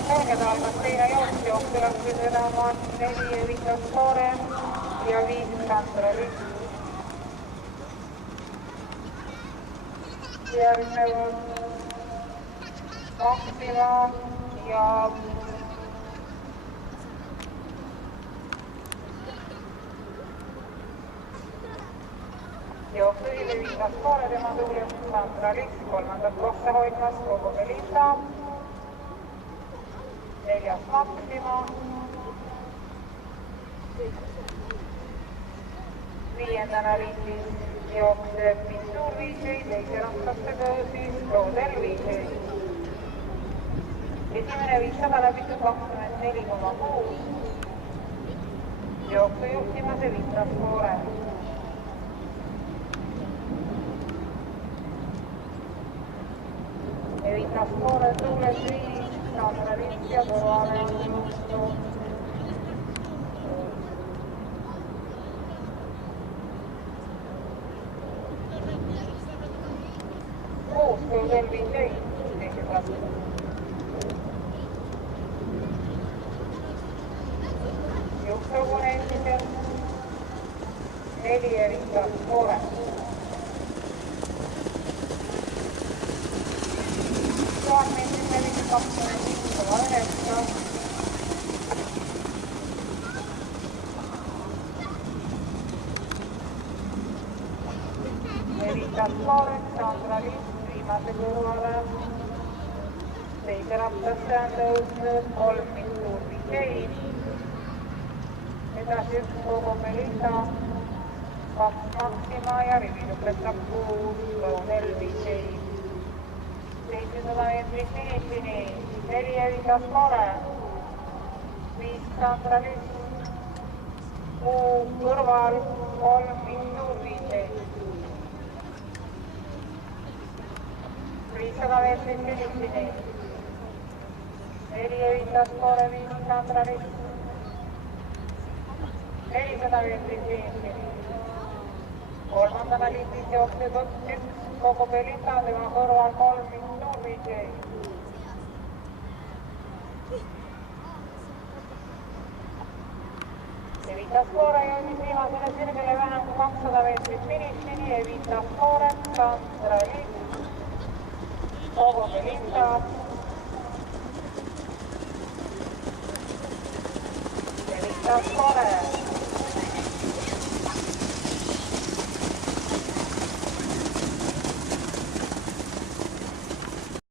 selged algas teine jooksjad on 4 Vitas Koore ja 5 Sandra Lipp. Järgnevad Maxima ja jooksjad Vitas Koore, tema tuules Sandra Lipp, kolmandat kohta hoidmas kogu Melinda. 4. Maxima, 5. liitis jookseb Missour viiseid, teise rattaste töösis Roodel viiseid. Esimene 500 läbitud 24,6. Jooksu juhtimas Vitas Koore. Vitas Koore tuules 5. Sandra Lipp ja kõrvale on juhtunud 6 Roodel viiseid, teised rattad. Juhtkogu on endiselt 4 Vitas Koore. Tuhatmeetrit levinud 25,9. Vitas Koore, Sandra Lipp viimase kõrvale. Teise rattasse on tõusnud 3 Missour viiseid. Edasi 1 kogu Melinda, 2 Maxima ja rivi lõpetab 6 Roodel viiseid. 700 meetrit finišini, 4 Vitas Koore, 5 Sandra Lipp, kõrval 3 Missour viiseid. 500 meetrit finišini, 4 Vitas Koore, 5 Sandra Lipp, 400 meetrit finišini. Kolmandana liitis jookseb 1 kogu Melinda, tema kõrval 3 Missour viiseid. Vitas Koore jõudis viimasele sirgele vähem kui 200 meetrit finišini ja Vitas Koore, Sandra Lipp, kogu Melinda. Vitas Koore.